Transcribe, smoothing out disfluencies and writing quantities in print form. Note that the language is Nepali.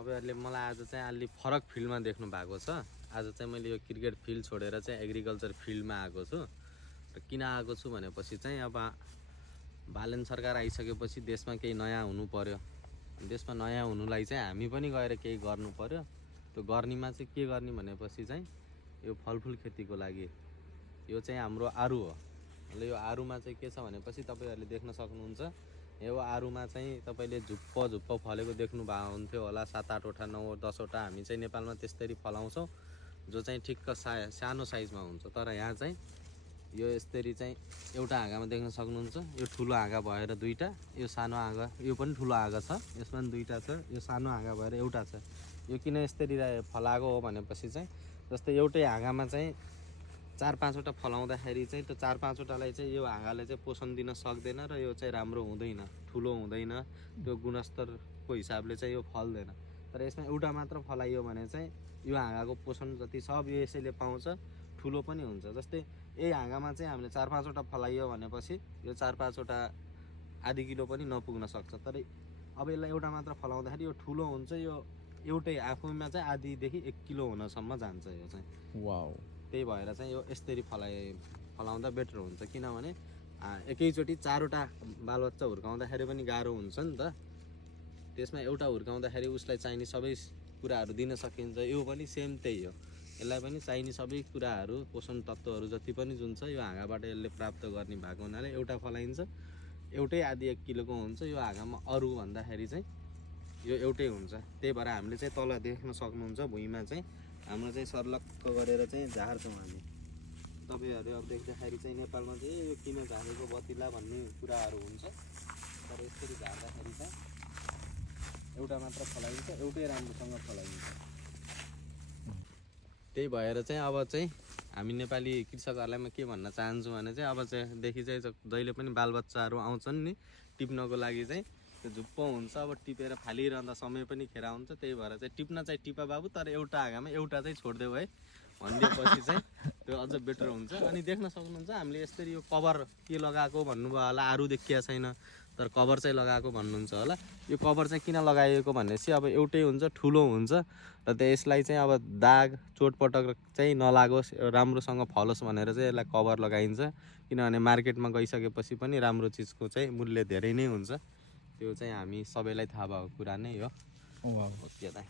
तपाईहरुले मलाई आज चाहिँ अलि फरक फिल्डमा देख्नु भएको छ। आज चाहिँ मैले यो क्रिकेट फिल्ड छोडेर चाहिँ एग्रिकल्चर फिल्डमा आएको छु। र किन आएको छु भनेपछि चाहिँ अब बालन सरकार आइसकेपछि देशमा केही नयाँ हुनु पर्यो। देशमा नयाँ हुनुलाई चाहिँ हामी पनि गएर केही गर्नु पर्यो। त्यो गर्नीमा चाहिँ के गर्ने भनेपछि चाहिँ यो फलफुल खेतीको लागि यो चाहिँ हाम्रो आरु हो। ल यो आरुमा चाहिँ के छ भनेपछि तपाईहरुले देख्न सक्नुहुन्छ। यो आरुमा चाहिँ तपाईले झुप्प फलेको देख्नु भएको हुन्थ्यो होला। 7-8 वटा 9-10 वटा हामी चाहिँ नेपालमा त्यस्तरी फलाउँछौं, जो चाहिँ ठिक्क सानो साइजमा हुन्छ। तर यहाँ चाहिँ यो यस्तरी चाहिँ एउटा हाँगामा देख्न सक्नुहुन्छ। यो ठुलो हाँगा भएर दुईटा, यो सानो हाँगा, यो पनि ठुलो हाँगा छ, यसमा पनि दुईटा छ, यो सानो हाँगा भएर एउटा छ। यो किन यस्तरी फलाएको हो भनेपछि चाहिँ जस्तै एउटै हाँगामा चाहिँ 4-5 वटा फलाउँदाखेरि चाहिँ त्यो 4-5 वटालाई चाहिँ यो हाँगाले चाहिँ पोषण दिन सक्दैन र यो चाहिँ राम्रो हुँदैन, ठुलो हुँदैन, त्यो गुणस्तरको हिसाबले चाहिँ यो फल्दैन। तर यसमा एउटा मात्र फलाइयो भने चाहिँ यो हाँगाको पोषण जति सब यो यसैले पाउँछ, ठुलो पनि हुन्छ। जस्तै यही हाँगामा चाहिँ हामीले 4-5 वटा फलाइयो भनेपछि यो 4-5 वटा आधी किलो पनि नपुग्न सक्छ। तर अब यसलाई एउटा मात्र फलाउँदाखेरि यो ठुलो हुन्छ। यो एउटै आफैमा चाहिँ आधीदेखि 1 किलो हुनसम्म जान्छ यो चाहिँ। वाउ। त्यही भएर चाहिँ यो यस्तरी फलाउँदा बेटर हुन्छ। किनभने एकैचोटि 4 वटा बालबच्चा हुर्काउँदाखेरि पनि गाह्रो हुन्छ नि त। त्यसमा एउटा हुर्काउँदाखेरि उसलाई चाहिने सबै कुराहरू दिन सकिन्छ। यो पनि सेम त्यही हो। यसलाई पनि चाहिने सबै कुराहरू, पोषण तत्त्वहरू जति पनि जुन छ यो हाँगाबाट यसले प्राप्त गर्ने भएको हुनाले एउटा फलाइन्छ। एउटै आधी 1 किलोको हुन्छ। यो हाँगामा अरू भन्दाखेरि चाहिँ यो एउटै हुन्छ। त्यही भएर हामीले चाहिँ तल देख्न सक्नुहुन्छ भुइँमा चाहिँ हाम्रो चाहिँ सर्लक्क गरेर चाहिँ झार्छौँ हामी। तपाईहरु अब देख्दाखेरि चाहिँ नेपालमा चाहिँ यो किन झारेको बतिला भन्ने कुराहरू हुन्छ। तर यसरी झार्दाखेरि चाहिँ एउटा मात्र फलाइन्छ, एउटै राम्रोसँग फलाइन्छ। त्यही भएर चाहिँ अब चाहिँ हामी नेपाली कृषकहरूलाई म के भन्न चाहन्छु भने चाहिँ अब चाहिँ देखि चाहिँ जहिले पनि बालबच्चाहरू आउँछन् नि टिप्नको लागि चाहिँ त्यो झुप्प हुन्छ। अब टिपेर फालिरहँदा समय पनि खेर हुन्छ। त्यही भएर चाहिँ टिप्न चाहिँ टिपा बाबु, तर एउटा हाँगामा एउटा चाहिँ छोडिदेऊ है भनिदिएपछि चाहिँ त्यो अझ बेटर हुन्छ। अनि देख्न सक्नुहुन्छ हामीले यसरी यो कभर के लगाएको भन्नुभयो होला, आरु देखिया छैन तर कभर चाहिँ लगाएको भन्नुहुन्छ होला। यो कभर चाहिँ किन लगाइएको भनेपछि अब एउटै हुन्छ, ठुलो हुन्छ र त्यसलाई चाहिँ अब दाग चोटपटक चाहिँ नलागोस्, राम्रोसँग फलोस् भनेर चाहिँ यसलाई कभर लगाइन्छ। किनभने मार्केटमा गइसकेपछि पनि राम्रो चिजको चाहिँ मूल्य धेरै नै हुन्छ। त्यो चाहिँ हामी सबैलाई थाहा भएको कुरा नै हो। वाउ। ओके त।